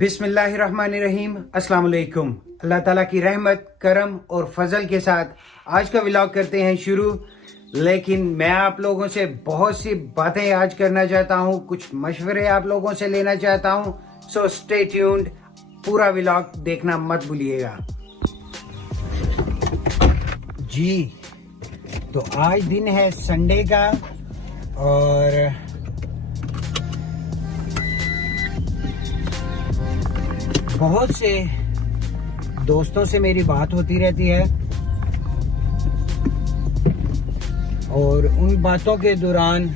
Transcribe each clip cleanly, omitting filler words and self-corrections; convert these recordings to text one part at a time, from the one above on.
بسم اللہ الرحمن الرحیم۔ السلام علیکم۔ اللہ تعالیٰ کی رحمت، کرم اور فضل کے ساتھ آج کا ولاگ کرتے ہیں شروع۔ لیکن میں آپ لوگوں سے بہت سی باتیں آج کرنا چاہتا ہوں، کچھ مشورے آپ لوگوں سے لینا چاہتا ہوں، سو اسٹے ٹیونڈ، پورا ولاگ دیکھنا مت بھولیے گا۔ جی تو آج دن ہے سنڈے کا اور بہت سے دوستوں سے میری بات ہوتی رہتی ہے اور ان باتوں کے دوران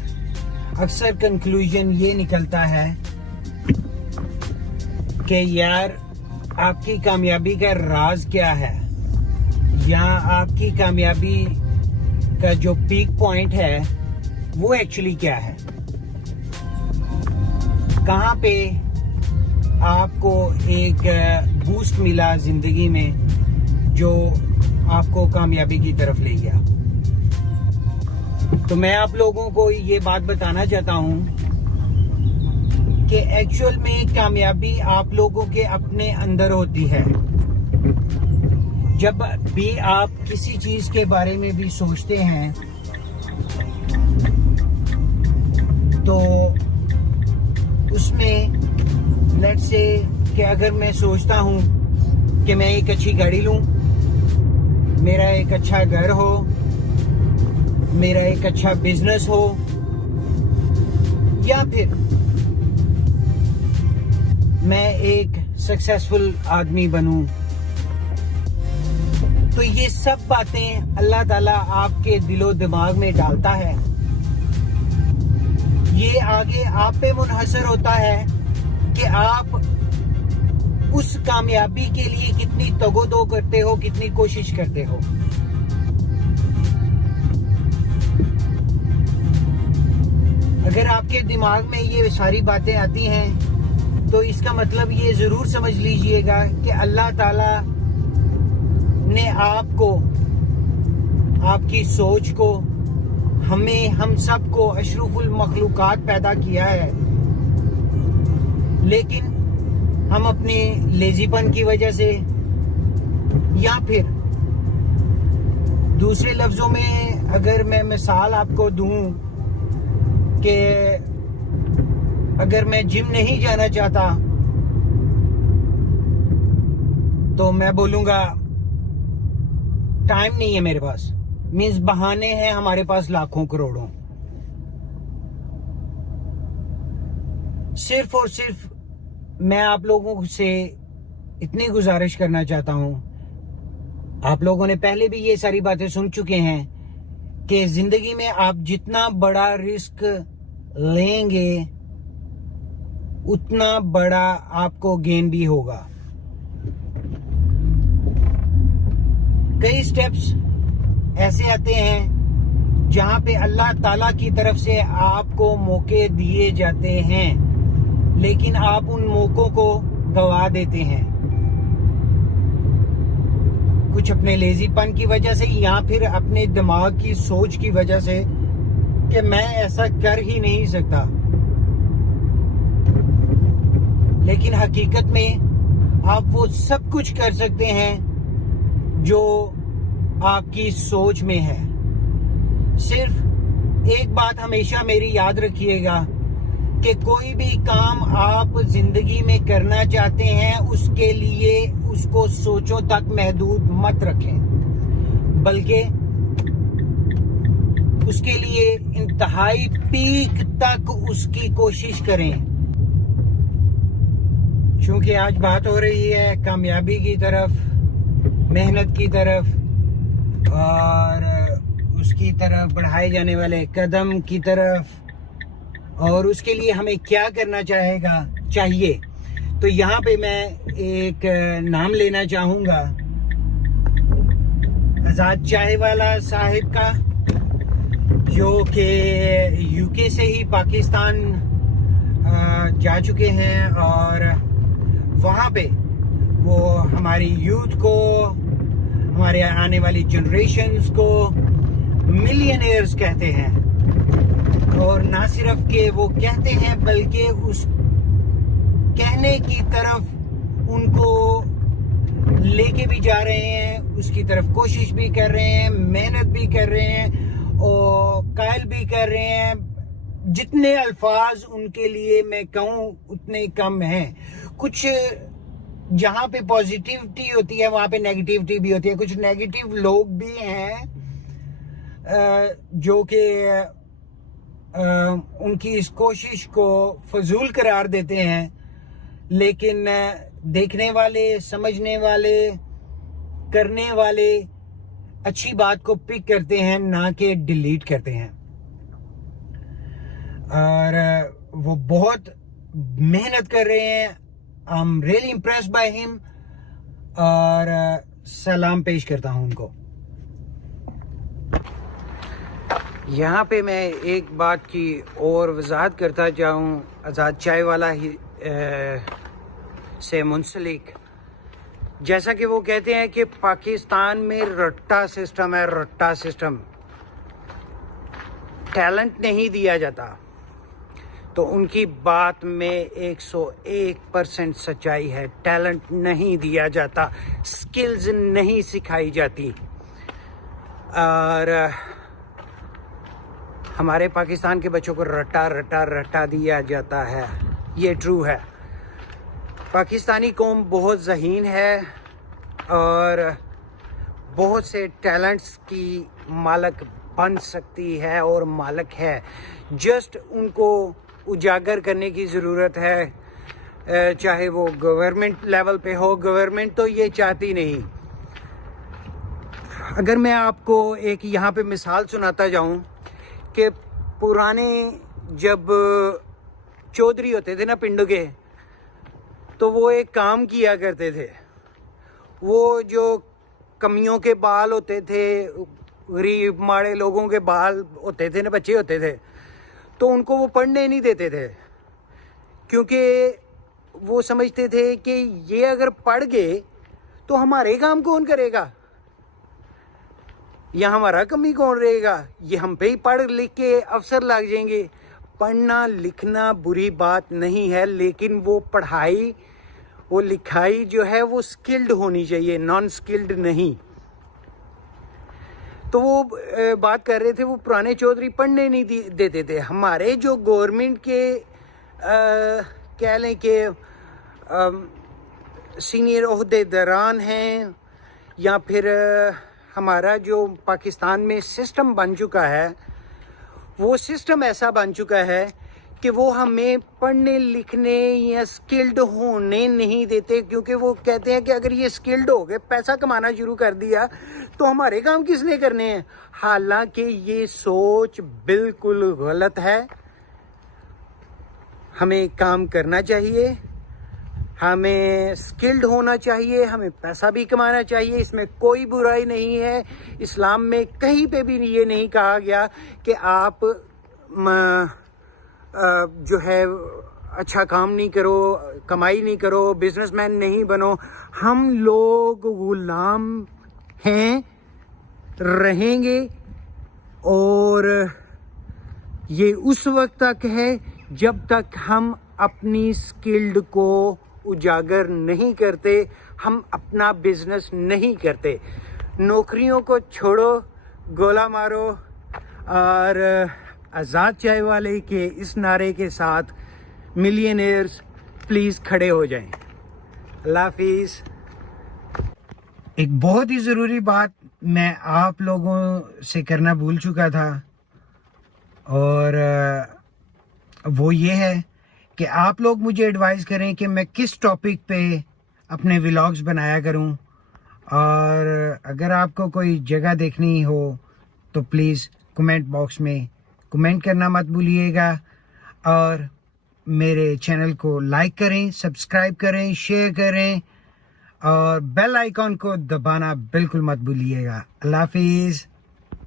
اکثر کنکلوژن یہ نکلتا ہے کہ یار آپ کی کامیابی کا راز کیا ہے، یا آپ کی کامیابی کا جو پیک پوائنٹ ہے وہ ایکچولی کیا ہے، کہاں پہ آپ کو ایک بوسٹ ملا زندگی میں جو آپ کو کامیابی کی طرف لے گیا۔ تو میں آپ لوگوں کو یہ بات بتانا چاہتا ہوں کہ ایکچوئل میں کامیابی آپ لوگوں کے اپنے اندر ہوتی ہے۔ جب بھی آپ کسی چیز کے بارے میں بھی سوچتے ہیں تو اس میں لیٹ سے کہ اگر میں سوچتا ہوں کہ میں ایک اچھی گاڑی لوں، میرا ایک اچھا گھر ہو، میرا ایک اچھا بزنس ہو، یا پھر میں ایک سکسیسفل آدمی بنوں، تو یہ سب باتیں اللہ تعالیٰ آپ کے دل و دماغ میں ڈالتا ہے۔ یہ آگے آپ پہ منحصر ہوتا ہے کہ آپ اس کامیابی کے لیے کتنی تگ و دو کرتے ہو، کتنی کوشش کرتے ہو۔ اگر آپ کے دماغ میں یہ ساری باتیں آتی ہیں تو اس کا مطلب یہ ضرور سمجھ لیجئے گا کہ اللہ تعالیٰ نے آپ کو، آپ کی سوچ کو، ہم سب کو اشرف المخلوقات پیدا کیا ہے، لیکن ہم اپنے لیزی پن کی وجہ سے، یا پھر دوسرے لفظوں میں اگر میں مثال آپ کو دوں کہ اگر میں جم نہیں جانا چاہتا تو میں بولوں گا ٹائم نہیں ہے میرے پاس، مینز بہانے ہیں ہمارے پاس لاکھوں کروڑوں۔ صرف اور صرف میں آپ لوگوں سے اتنی گزارش کرنا چاہتا ہوں، آپ لوگوں نے پہلے بھی یہ ساری باتیں سن چکے ہیں کہ زندگی میں آپ جتنا بڑا رسک لیں گے اتنا بڑا آپ کو گین بھی ہوگا۔ کئی سٹیپس ایسے آتے ہیں جہاں پہ اللہ تعالیٰ کی طرف سے آپ کو موقع دیے جاتے ہیں، لیکن آپ ان موقعوں کو گوا دیتے ہیں، کچھ اپنے لیزی پن کی وجہ سے یا پھر اپنے دماغ کی سوچ کی وجہ سے کہ میں ایسا کر ہی نہیں سکتا۔ لیکن حقیقت میں آپ وہ سب کچھ کر سکتے ہیں جو آپ کی سوچ میں ہے۔ صرف ایک بات ہمیشہ میری یاد رکھیے گا کہ کوئی بھی کام آپ زندگی میں کرنا چاہتے ہیں اس کے لیے اس کو سوچوں تک محدود مت رکھیں، بلکہ اس کے لیے انتہائی پیک تک اس کی کوشش کریں۔ چونکہ آج بات ہو رہی ہے کامیابی کی طرف، محنت کی طرف اور اس کی طرف بڑھائے جانے والے قدم کی طرف، اور اس کے لیے ہمیں کیا کرنا چاہیے، تو یہاں پہ میں ایک نام لینا چاہوں گا آزاد چائے والا صاحب کا، جو کہ یو کے سے ہی پاکستان جا چکے ہیں، اور وہاں پہ وہ ہماری یوتھ کو، ہمارے آنے والی جنریشنز کو ملینئرز کہتے ہیں، اور نہ صرف کہ وہ کہتے ہیں بلکہ اس کہنے کی طرف ان کو لے کے بھی جا رہے ہیں, اس کی طرف کوشش بھی کر رہے ہیں, محنت بھی کر رہے ہیں اور قائل بھی کر رہے ہیں. جتنے الفاظ ان کے لیے میں کہوں اتنے کم ہیں. کچھ جہاں پہ پازیٹیوٹی ہوتی ہے وہاں پہ نیگیٹیوٹی بھی ہوتی ہے. کچھ نیگیٹیو لوگ بھی ہیں جو کہ ان کی اس کوشش کو فضول قرار دیتے ہیں, لیکن دیکھنے والے, سمجھنے والے, کرنے والے اچھی بات کو پک کرتے ہیں, نہ کہ ڈیلیٹ کرتے ہیں. اور وہ بہت محنت کر رہے ہیں. I'm really impressed by him اور سلام پیش کرتا ہوں ان کو. یہاں پہ میں ایک بات کی اور وضاحت کرتا چاہوں آزاد چائے والا سے منسلک. جیسا کہ وہ کہتے ہیں کہ پاکستان میں رٹا سسٹم ہے, رٹا سسٹم, ٹیلنٹ نہیں دیا جاتا. تو ان کی بات میں 101% سچائی ہے. ٹیلنٹ نہیں دیا جاتا, سکلز نہیں سکھائی جاتی. اور ہمارے پاکستان کے بچوں کو رٹا دیا جاتا ہے. یہ ٹرو ہے. پاکستانی قوم بہت ذہین ہے اور بہت سے ٹیلنٹس کی مالک بن سکتی ہے اور مالک ہے. جسٹ ان کو اجاگر کرنے کی ضرورت ہے, چاہے وہ گورنمنٹ لیول پہ ہو. گورنمنٹ تو یہ چاہتی نہیں. اگر میں آپ کو ایک یہاں پہ مثال سناتا جاؤں کہ پرانے جب چودھری ہوتے تھے نا پنڈو کے, تو وہ ایک کام کیا کرتے تھے. وہ جو کمیوں کے بال ہوتے تھے, غریب ماڑے لوگوں کے بال ہوتے تھے نا, بچے ہوتے تھے, تو ان کو وہ پڑھنے نہیں دیتے تھے, کیونکہ وہ سمجھتے تھے کہ یہ اگر پڑھ گئے تو ہمارے کام کون کرے گا, یا ہمارا کمی کون رہے گا, یہ ہم پہ ہی پڑھ لکھ کے افسر لگ جائیں گے. پڑھنا لکھنا بری بات نہیں ہے, لیکن وہ پڑھائی, وہ لکھائی جو ہے وہ سکلڈ ہونی چاہیے, نان سکلڈ نہیں. تو وہ بات کر رہے تھے وہ پرانے چودھری پڑھنے نہیں دیتے تھے. ہمارے جو گورنمنٹ کے کہہ لیں کہ سینئر عہدے داران ہیں, یا پھر ہمارا جو پاکستان میں سسٹم بن چکا ہے, وہ سسٹم ایسا بن چکا ہے کہ وہ ہمیں پڑھنے لکھنے یا سکلڈ ہونے نہیں دیتے, کیونکہ وہ کہتے ہیں کہ اگر یہ سکلڈ ہو گئے, پیسہ کمانا شروع کر دیا, تو ہمارے کام کس نے کرنے ہیں. حالانکہ یہ سوچ بالکل غلط ہے. ہمیں کام کرنا چاہیے, ہمیں سکلڈ ہونا چاہیے, ہمیں پیسہ بھی کمانا چاہیے. اس میں کوئی برائی نہیں ہے. اسلام میں کہیں پہ بھی یہ نہیں کہا گیا کہ آپ جو ہے اچھا کام نہیں کرو, کمائی نہیں کرو, بزنس مین نہیں بنو. ہم لوگ غلام ہیں, رہیں گے, اور یہ اس وقت تک ہے جب تک ہم اپنی سکلڈ کو اجاگر نہیں کرتے, ہم اپنا بزنس نہیں کرتے. نوکریوں کو چھوڑو, گولا مارو, اور آزاد چائے والے کے اس نعرے کے ساتھ ملینئرز پلیز کھڑے ہو جائیں. اللہ حافظ. ایک بہت ہی ضروری بات میں آپ لوگوں سے کرنا بھول چکا تھا, اور وہ یہ ہے کہ آپ لوگ مجھے ایڈوائز کریں کہ میں کس ٹاپک پہ اپنے ولاگز بنایا کروں. اور اگر آپ کو کوئی جگہ دیکھنی ہو تو پلیز کمنٹ باکس میں کمنٹ کرنا مت بھولیے گا, اور میرے چینل کو لائک کریں, سبسکرائب کریں, شیئر کریں, اور بیل آئیکن کو دبانا بالکل مت بھولیے گا. اللہ حافظ.